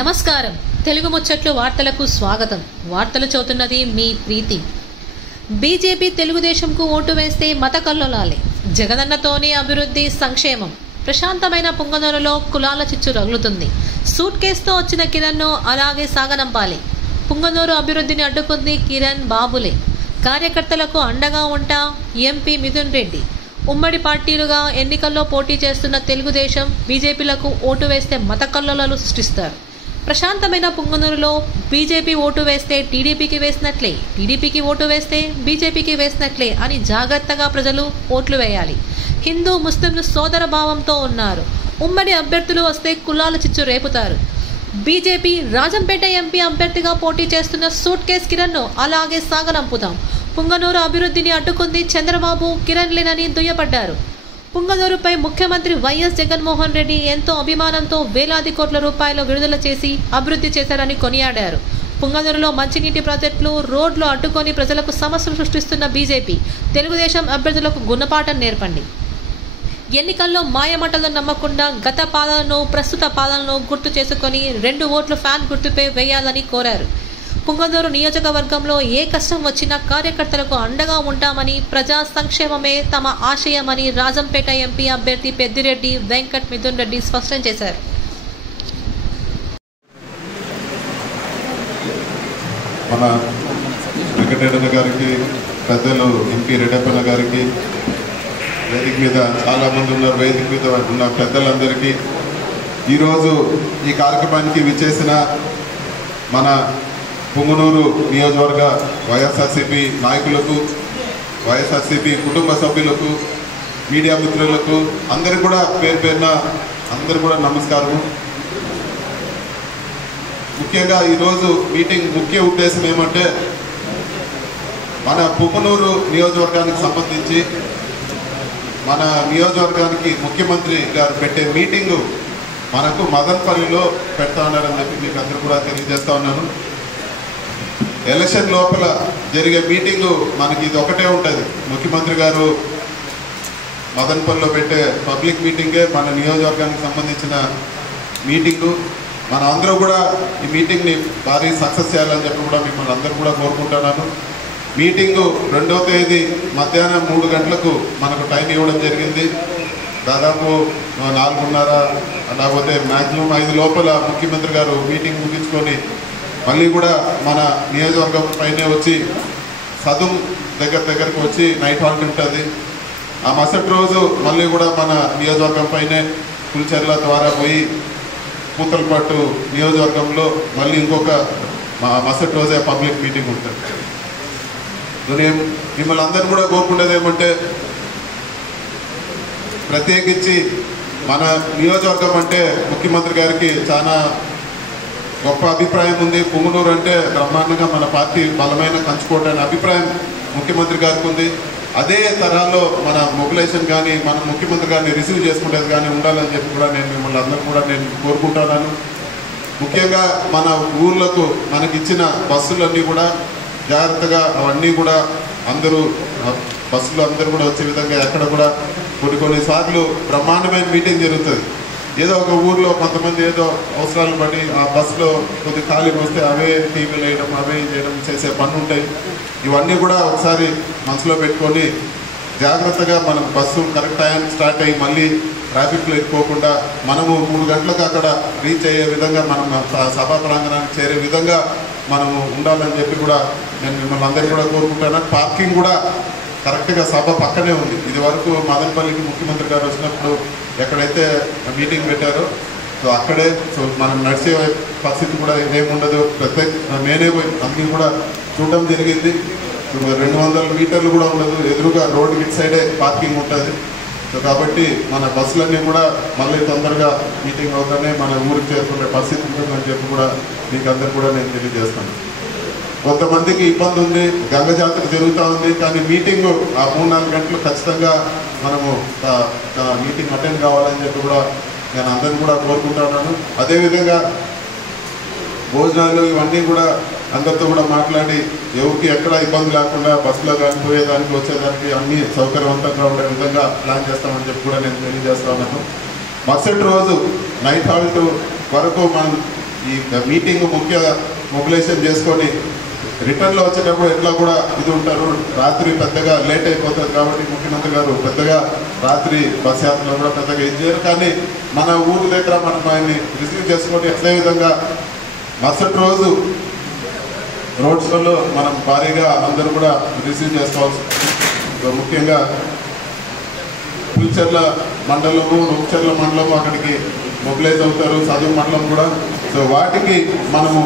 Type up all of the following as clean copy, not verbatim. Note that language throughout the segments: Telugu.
నమస్కారం. తెలుగు ముచ్చట్లు వార్తలకు స్వాగతం. వార్తలు చదువుతున్నది మీ ప్రీతి. బీజేపీ తెలుగుదేశంకు ఓటు వేస్తే మత కల్లోలాలే. జగనన్నతోనే అభివృద్ధి సంక్షేమం. ప్రశాంతమైన పుంగనూరులో కులాల చిచ్చు రగులుతుంది. సూట్ కేసుతో వచ్చిన కిరణ్ను అలాగే సాగనంపాలి. పుంగనూరు అభివృద్ధిని అడ్డుకుంది కిరణ్ బాబులే. కార్యకర్తలకు అండగా ఉంటా ఎంపీ మిథున్ రెడ్డి. ఉమ్మడి పార్టీలుగా ఎన్నికల్లో పోటీ చేస్తున్న తెలుగుదేశం బీజేపీలకు ఓటు వేస్తే మత కల్లోలాలు సృష్టిస్తారు. ప్రశాంతమైన పుంగనూరులో బీజేపీ ఓటు వేస్తే టీడీపీకి వేసినట్లే, టీడీపీకి ఓటు వేస్తే బీజేపీకి వేసినట్లే అని జాగ్రత్తగా ప్రజలు ఓట్లు వేయాలి. హిందూ ముస్లింలు సోదర భావంతో ఉన్నారు. ఉమ్మడి అభ్యర్థులు వస్తే కులాల చిచ్చు రేపుతారు. బీజేపీ రాజంపేట ఎంపీ అభ్యర్థిగా పోటీ చేస్తున్న సూట్ కేస్ కిరణ్ను అలాగే సాగనంపుతాం. పుంగనూరు అభివృద్ధిని అడ్డుకుంది చంద్రబాబు, కిరణ్ లేనని దుయ్యబడ్డారు. పుంగనూరుపై ముఖ్యమంత్రి వైఎస్ జగన్మోహన్ రెడ్డి ఎంతో అభిమానంతో వేలాది కోట్ల రూపాయలు విడుదల చేసి అభివృద్ధి చేశారని కొనియాడారు. పుంగనూరులో మంచినీటి ప్రాజెక్టులు, రోడ్లు అడ్డుకొని ప్రజలకు సమస్యలు సృష్టిస్తున్న బీజేపీ, తెలుగుదేశం అభ్యర్థులకు గుణపాఠం నేర్పండి. ఎన్నికల్లో మాయమాటలు నమ్మకుండా గత పాలనను, ప్రస్తుత పాలనను గుర్తు చేసుకొని 2 ఓట్లు ఫ్యాన్ గుర్తుపై వేయాలని కోరారు. పుంగనూరు నియోజకవర్గంలో ఏ కష్టం వచ్చినా కార్యకర్తలకు అండగా ఉంటామని, ప్రజా సంక్షేమమే తమ ఆశయమని రాజంపేట ఎంపీ అభ్యర్థి పెద్దిరెడ్డి వెంకట్ మిథున్ రెడ్డి స్పష్టం చేశారు. మన వెంకటరెడ్డి గారికి, పెద్దలు ఎంపీ రెడ్డప్పన్న గారికి, వేదిక మీద చాలామంది ఉన్నారు, వేదిక మీద ఉన్న పెద్దలందరికీ, ఈరోజు ఈ కార్యక్రమానికి విచ్చేసిన మన పుంగనూరు నియోజకవర్గ వైఎస్ఆర్సీపీ నాయకులకు, వైఎస్ఆర్సీపీ కుటుంబ సభ్యులకు, మీడియా మిత్రులకు అందరికీ కూడా పేరు పేరున అందరూ కూడా నమస్కారం. ముఖ్యంగా ఈరోజు మీటింగ్ ముఖ్య ఉద్దేశం ఏమంటే, మన పుంగనూరు నియోజకవర్గానికి సంబంధించి మన నియోజకవర్గానికి ముఖ్యమంత్రి గారు పెట్టే మీటింగు మనకు మదనపల్లిలో పెడతా ఉన్నారని చెప్పి మీకు అందరూ కూడా తెలియజేస్తా ఉన్నాను. ఎలక్షన్ లోపల జరిగే మీటింగు మనకి ఇది ఒకటే ఉంటుంది. ముఖ్యమంత్రి గారు మదనపల్లిలో పెట్టే పబ్లిక్ మీటింగే మన నియోజకవర్గానికి సంబంధించిన మీటింగు. మన అందరూ కూడా ఈ మీటింగ్ని భారీ సక్సెస్ చేయాలని చెప్పి కూడా మిమ్మల్ని అందరూ కూడా కోరుకుంటున్నాను. మీటింగు 2వ తేదీ మధ్యాహ్నం 3 గంటలకు మనకు టైం ఇవ్వడం జరిగింది. దాదాపు 4:30 లేకపోతే మ్యాక్సిమం 5 లోపల ముఖ్యమంత్రి గారు మీటింగ్ ముగించుకొని మళ్ళీ కూడా మన నియోజకవర్గం పైనే వచ్చి సదుం దగ్గరకు వచ్చి నైట్ హాల్ట్ ఉంటుంది. ఆ మరుసటి రోజు మళ్ళీ కూడా మన నియోజకవర్గం పైనే పులిచెర్ల ద్వారా పోయి పూతలపట్టు నియోజకవర్గంలో మళ్ళీ ఇంకొక మరుసటి రోజే పబ్లిక్ మీటింగ్ ఉంటుంది. మిమ్మల్ని అందరూ కూడా కోరుకునేది ఏమంటే, ప్రత్యేకించి మన నియోజకవర్గం అంటే ముఖ్యమంత్రి గారికి చాలా గొప్ప అభిప్రాయం ఉంది. పుంగనూరు అంటే బ్రహ్మాండంగా మన పార్టీ బలమైన కంచుకోట అనే అభిప్రాయం ముఖ్యమంత్రి గారికి ఉంది. అదే తరాల్లో మన మొబిలైజేషన్ కానీ, మన ముఖ్యమంత్రి గారిని రిసీవ్ చేసుకునేది కానీ ఉండాలని చెప్పి కూడా నేను మిమ్మల్ని అందరూ కూడా నేను కోరుకుంటున్నాను. ముఖ్యంగా మన ఊర్లకు మనకిచ్చిన బస్సులన్నీ కూడా జాగ్రత్తగా అవన్నీ కూడా అందరూ బస్సులు అందరూ కూడా వచ్చే విధంగా, ఎక్కడ కూడా కొన్నిసార్లు బ్రహ్మాండమైన మీటింగ్ జరుగుతుంది. ఏదో ఒక ఊర్లో కొంతమంది ఏదో అవసరాలు పడి ఆ బస్సులో కొద్ది ఖాళీకి వస్తే అవే టీవీలు వేయడం, అవే చేయడం చేసే పనులు ఉంటాయి. ఇవన్నీ కూడా ఒకసారి మనసులో పెట్టుకొని జాగ్రత్తగా మనం బస్సు కరెక్ట్ టైంకి స్టార్ట్ అయ్యి మళ్ళీ ట్రాఫిక్లో ఎక్కుకోకుండా మనము 3 గంటలకు అక్కడ రీచ్ అయ్యే విధంగా, మనం సభా ప్రాంగణానికి చేరే విధంగా మనము ఉండాలని చెప్పి కూడా నేను మిమ్మల్ని అందరినీ కూడా కోరుకుంటాను. పార్కింగ్ కూడా కరెక్ట్గా సభ పక్కనే ఉంది. ఇది వరకు మదనపల్లికి ముఖ్యమంత్రి గారు వచ్చినప్పుడు ఎక్కడైతే మీటింగ్ పెట్టారో అక్కడే, మనం నడిచే పరిస్థితి కూడా ఏముండదు. నేనే పోయి అన్నీ కూడా చూడడం జరిగింది. 200 మీటర్లు కూడా ఉండదు, ఎదురుగా రోడ్డు ఇటు సైడే పార్కింగ్ ఉంటుంది. కాబట్టి మన బస్సులన్నీ కూడా మళ్ళీ తొందరగా మీటింగ్ అవుతానే మన ఊరికి చేరుకునే పరిస్థితి ఉంటుందని చెప్పి కూడా మీకు అందరు కూడా నేను తెలియజేస్తాను. కొంతమందికి ఇబ్బంది ఉంది, గంగ జాతర జరుగుతూ ఉంది, కానీ మీటింగు ఆ 3-4 గంటలు ఖచ్చితంగా మనము మీటింగ్ అటెండ్ కావాలని చెప్పి కూడా నేను అందరినీ కూడా కోరుకుంటున్నాను. అదేవిధంగా భోజనాలు ఇవన్నీ కూడా అందరితో కూడా మాట్లాడి ఎవరికి ఎక్కడ ఇబ్బంది లేకుండా బస్సులో కానీ పోయేదానికి వచ్చేదానికి అన్ని సౌకర్యవంతంగా ఉండే విధంగా ప్లాన్ చేస్తామని చెప్పి కూడా నేను తెలియజేస్తా ఉన్నాను. మరుసటి రోజు నైట్ హాల్ట్ వరకు మనం ఈ మీటింగ్ ముఖ్య మొబిలైజేషన్ చేసుకొని రిటర్న్లో వచ్చేటప్పుడు ఎట్లా కూడా ఇది ఉంటారు. రాత్రి పెద్దగా లేట్ అయిపోతుంది కాబట్టి ముఖ్యమంత్రి గారు పెద్దగా రాత్రి బస్ యాత్రలో కూడా పెద్దగా ఏం చేయరు. కానీ మన ఊరి దగ్గర మనం ఆయన్ని రిసీవ్ చేసుకొని అదే విధంగా మరుసటి రోజు రోడ్ షోలో మనం భారీగా అందరూ కూడా రిసీవ్ చేసుకోవాల్సి. ముఖ్యంగా పులిచెర్ల మండలము, నూక్చెర్ల మండలము అక్కడికి మొబిలైజ్ అవుతారు, చదువు మండలం కూడా. సో వాటికి మనము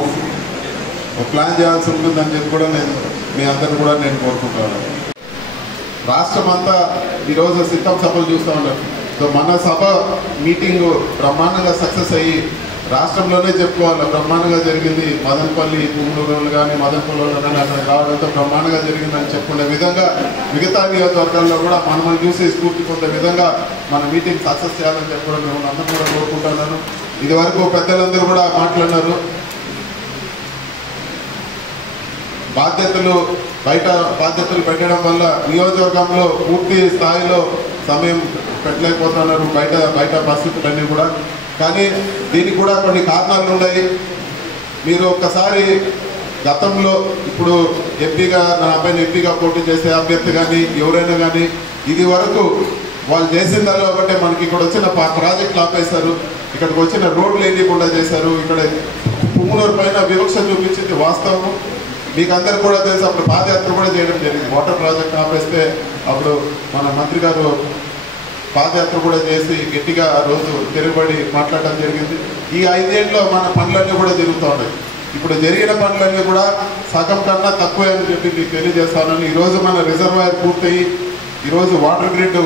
ప్లాన్ చేయాల్సి ఉంటుందని చెప్పి కూడా మీ అందరిని కూడా నేను కోరుకుంటాను. రాష్ట్రం అంతా ఈరోజు సిద్ధం సభలు చూస్తూ ఉన్నారు. సో మన సభ మీటింగు బ్రహ్మాండంగా సక్సెస్ అయ్యి రాష్ట్రంలోనే చెప్పుకోవాలి, బ్రహ్మాండంగా జరిగింది. మదనపల్లి పుంగనూరు కానీ మదనపల్లిలో కానీ అక్కడ రావడంతో బ్రహ్మాండంగా జరిగిందని చెప్పుకునే విధంగా మిగతా నియోజకవర్గాల్లో కూడా మనం చూసి స్ఫూర్తి పొందే విధంగా మన మీటింగ్ సక్సెస్ చేయాలని చెప్పి కూడా మేము అందరూ కూడా కోరుకుంటున్నాను. ఇది వరకు పెద్దలందరూ కూడా మాట్లాడినారు. బయట బాధ్యతలు పెట్టడం వల్ల నియోజకవర్గంలో పూర్తి స్థాయిలో సమయం పెట్టలేకపోతున్నారు బయట పరిస్థితులన్నీ కూడా. కానీ దీనికి కూడా కొన్ని కారణాలు ఉన్నాయి. మీరు ఒక్కసారి గతంలో ఇప్పుడు ఎంపీగా నా అబ్బాయిని ఎంపీగా పోటీ చేసే అభ్యర్థి కానీ ఎవరైనా కానీ ఇది వరకు వాళ్ళు చేసిందల్లో ఒకటే, మనకి ఇక్కడ వచ్చిన ప్రాజెక్టులు ఆపేశారు, ఇక్కడికి వచ్చిన రోడ్లు వేయకుండా చేశారు, ఇక్కడ పుంగనూరు పైన వివక్ష చూపించింది వాస్తవం. మీకు అందరు కూడా తెలుసు, అప్పుడు పాదయాత్ర కూడా చేయడం జరిగింది. వాటర్ ప్రాజెక్ట్ ఆపేస్తే అప్పుడు మన మంత్రి గారు పాదయాత్ర కూడా చేసి గట్టిగా ఆ రోజు తిరుగుబడి మాట్లాడడం జరిగింది. ఈ 5 ఏళ్ళలో మన పనులన్నీ కూడా జరుగుతూ ఉన్నాయి. ఇప్పుడు జరిగిన పనులన్నీ కూడా సగం కన్నా తక్కువే అని చెప్పి మీకు తెలియజేస్తానని. ఈరోజు మన రిజర్వాయర్ పూర్తయి ఈరోజు వాటర్ గ్రిడ్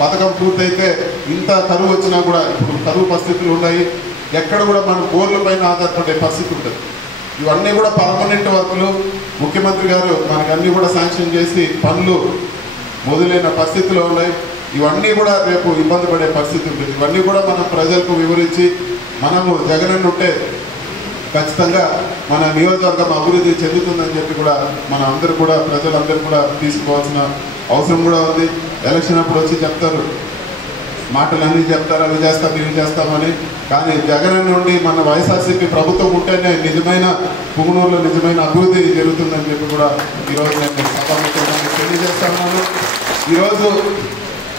పథకం పూర్తయితే ఇంత కరువు వచ్చినా కూడా ఇప్పుడు కరువు పరిస్థితులు ఉన్నాయి. ఎక్కడ కూడా మనం బోర్ల పైన ఆధారపడే పరిస్థితి ఉంటుంది. ఇవన్నీ కూడా పర్మనెంట్ వర్కులు. ముఖ్యమంత్రి గారు మనకి అన్నీ కూడా శాంక్షన్ చేసి పనులు మొదలైన పరిస్థితిలో ఉన్నాయి. ఇవన్నీ కూడా రేపు ఇబ్బంది పడే పరిస్థితి ఉంటుంది. ఇవన్నీ కూడా మనం ప్రజలకు వివరించి మనము జగనన్న ఉంటే ఖచ్చితంగా మన నియోజకవర్గం అభివృద్ధి చెందుతుందని చెప్పి కూడా మన అందరూ కూడా ప్రజలందరూ కూడా తీసుకోవాల్సిన అవసరం కూడా ఉంది. ఎలక్షన్ అప్పుడు వచ్చి చెప్తారు, మాటలన్నీ చెప్తారు, అవి చేస్తాం ఇవి చేస్తామని. కానీ జగనన్న నుండి మన వైఎస్ఆర్సీపీ ప్రభుత్వం ఉంటేనే నిజమైన పుంగనూరులో నిజమైన అభివృద్ధి జరుగుతుందని చెప్పి కూడా ఈరోజు నేను సభాముఖంగా తెలియజేస్తున్నాను.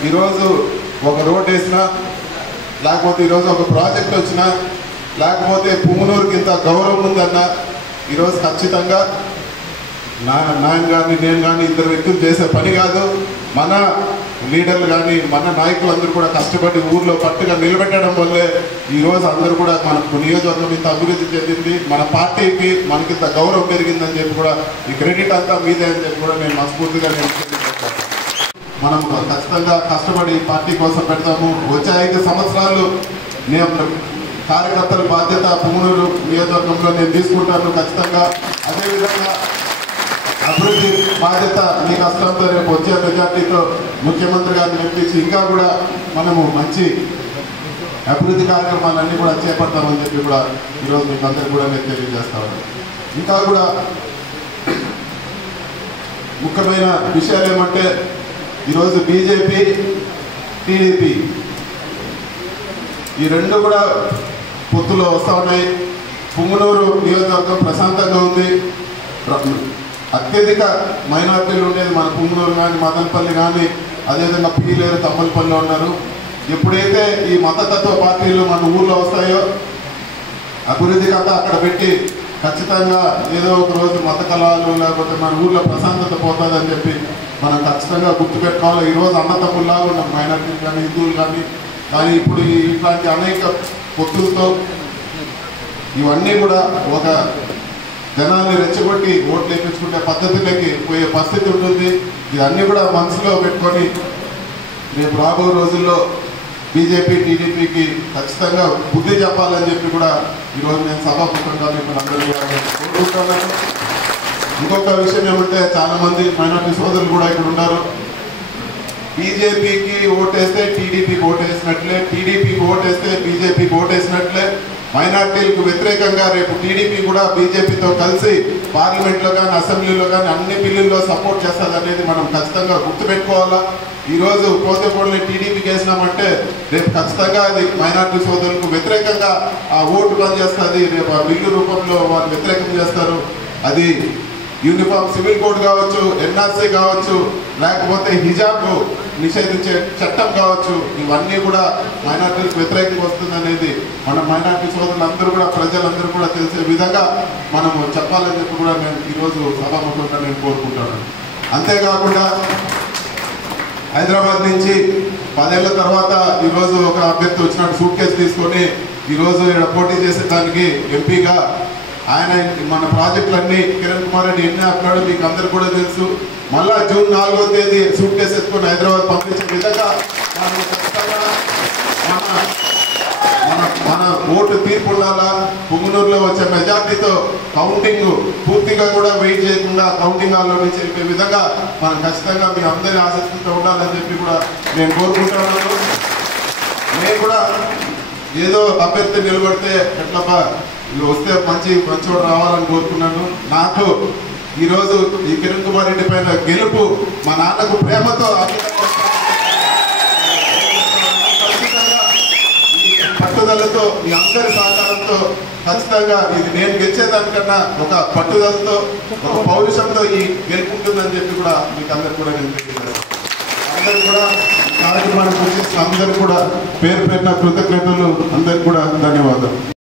ఈరోజు ఒక రోడ్ వేసినా, లేకపోతే ఈరోజు ఒక ప్రాజెక్ట్ వచ్చినా, లేకపోతే పుంగనూరుకి ఇంత గౌరవం ఉందన్నా ఈరోజు ఖచ్చితంగా నాయన కానీ నేను కానీ ఇద్దరు వ్యక్తులు చేసే పని కాదు. మన లీడర్లు కానీ మన నాయకులందరూ కూడా కష్టపడి ఊర్లో పట్టుగా నిలబెట్టడం వల్లే ఈరోజు అందరూ కూడా మన నియోజకవర్గం ఇంత అభివృద్ధి చెందింది, మన పార్టీకి మనకింత గౌరవం పెరిగిందని చెప్పి కూడా ఈ క్రెడిట్ అంతా మీదే అని చెప్పి కూడా నేను మనస్ఫూర్తిగా మనం ఖచ్చితంగా కష్టపడి పార్టీ కోసం పెడతాము. వచ్చే 5 సంవత్సరాలు నేను కార్యకర్తల బాధ్యత పుంగనూరు నియోజకవర్గంలో నేను తీసుకుంటాను ఖచ్చితంగా. అదేవిధంగా అభివృద్ధి బాధ్యత మీ కష్టంతో రేపు వచ్చే మెజార్టీతో ముఖ్యమంత్రి గారిని మెప్పించి ఇంకా కూడా మనము మంచి అభివృద్ధి కార్యక్రమాలన్నీ కూడా చేపడతామని చెప్పి కూడా ఈరోజు మీకు అందరికీ కూడా నేను తెలియజేస్తాను. ఇంకా కూడా ముఖ్యమైన విషయాలు ఏమంటే ఈరోజు బీజేపీ టీడీపీ ఈ రెండు కూడా పొత్తులో వస్తూ ఉన్నాయి. పుంగనూరు నియోజకవర్గం ప్రశాంతంగా ఉంది. అత్యధిక మైనార్టీలు ఉండేది మన పుంగనూరు కానీ మదనపల్లి కానీ, అదేవిధంగా పీలేరు తమ్మలపల్లిలో ఉన్నారు. ఎప్పుడైతే ఈ మతతత్వ పార్టీలు మన ఊర్లో వస్తాయో అభివృద్ధి కథ అక్కడ పెట్టి ఖచ్చితంగా ఏదో ఒక రోజు మత కళాలు లేకపోతే మన ఊర్లో ప్రశాంతత పోతుందని చెప్పి మనం ఖచ్చితంగా గుర్తుపెట్టుకోవాలి. ఈరోజు అన్నతమ్ముల్లాగా ఉన్నాం మైనార్టీలు కానీ హిందువులు కానీ ఇప్పుడు ఇట్లాంటి అనేక పొత్తులతో ఇవన్నీ కూడా ఒక జనాన్ని రెచ్చగొట్టి ఓట్లు వేయించుకునే పద్ధతిలోకి పోయే పరిస్థితి ఉంటుంది. ఇవన్నీ కూడా మనసులో పెట్టుకొని రేపు రాబో రోజుల్లో బీజేపీ టీడీపీకి ఖచ్చితంగా బుద్ధి చెప్పాలని చెప్పి కూడా ఈరోజు నేను సభాముఖంగా మిమ్మల్ని అందరూ కూడా కోరుకుంటున్నాను. ఇంకొక విషయం ఏమంటే చాలామంది మైనార్టీ సోదరులు కూడా ఇక్కడ ఉన్నారు. బీజేపీకి ఓటేస్తే టీడీపీకి ఓటేసినట్లే, టీడీపీకి ఓటేస్తే బీజేపీకి ఓటేసినట్లే. మైనార్టీలకు వ్యతిరేకంగా రేపు టీడీపీ కూడా బీజేపీతో కలిసి పార్లమెంట్లో కానీ అసెంబ్లీలో కానీ అన్ని బిల్లుల్లో సపోర్ట్ చేస్తుంది అనేది మనం ఖచ్చితంగా గుర్తుపెట్టుకోవాలా. ఈరోజు పోతేపూడిని టీడీపీకి వేసినామంటే రేపు ఖచ్చితంగా అది మైనార్టీ సోదరులకు వ్యతిరేకంగా ఆ ఓటు పనిచేస్తుంది. రేపు ఆ బిల్లు రూపంలో వాళ్ళు వ్యతిరేకం చేస్తారు. అది యూనిఫామ్ సివిల్ కోడ్ కావచ్చు, ఎన్ఆర్సీ కావచ్చు, లేకపోతే హిజాబ్ నిషేధించే చట్టం కావచ్చు, ఇవన్నీ కూడా మైనార్టీలకు వ్యతిరేకంగా వస్తుందనేది మన మైనార్టీ సోదరులందరూ కూడా ప్రజలందరూ కూడా తెలిసే విధంగా మనము చెప్పాలని చెప్పి కూడా నేను ఈరోజు సభాముఖంగా నేను కోరుకుంటాను. అంతేకాకుండా హైదరాబాద్ నుంచి 10 ఏళ్ల తర్వాత ఈరోజు ఒక అభ్యర్థి వచ్చినట్టు సూట్ కేసు తీసుకొని ఈరోజు ఇక్కడ పోటీ చేసేదానికి ఎంపీగా ఆయన మన ప్రాజెక్టులన్నీ కిరణ్ కుమార్ రెడ్డి ఎన్ని ఆపినాడో మీకు అందరు కూడా తెలుసు. మళ్ళా జూన్ 4వ తేదీ సూట్ కేసు ఎత్తుకొని హైదరాబాద్ పంపించే విధంగా మన ఓటు తీర్పు ఉండాలా. పుంగనూరులో వచ్చే మెజార్టీతో కౌంటింగ్ పూర్తిగా కూడా వెయిట్ చేయకుండా కౌంటింగ్ హాల్లో నుంచి వెళ్ళే విధంగా మనం ఖచ్చితంగా మీ అందరి ఆసక్తితో ఉండాలని చెప్పి కూడా నేను కోరుకుంటున్నాను. నేను కూడా ఏదో అభ్యర్థి నిలబడితే ఎట్లబ్బా వస్తే మంచివాడు రావాలని కోరుకున్నాను. నాకు ఈరోజు ఈ కిరణ్ కుమార్ రెడ్డి పైన గెలుపు మా నాన్నకు ప్రేమతో పట్టుదలతో మీ అందరి సహకారంతో ఖచ్చితంగా ఇది నేను గెలిచేదానికన్నా ఒక పట్టుదలతో ఒక పౌరుషంతో ఈ గెలుపుంటుందని చెప్పి కూడా మీకు అందరు కూడా నేను తెలియజేస్తాను. అందరూ కూడా కార్యక్రమానికి వచ్చేసిన అందరూ కూడా పేరు పేరున కృతజ్ఞతలు. అందరికి కూడా ధన్యవాదాలు.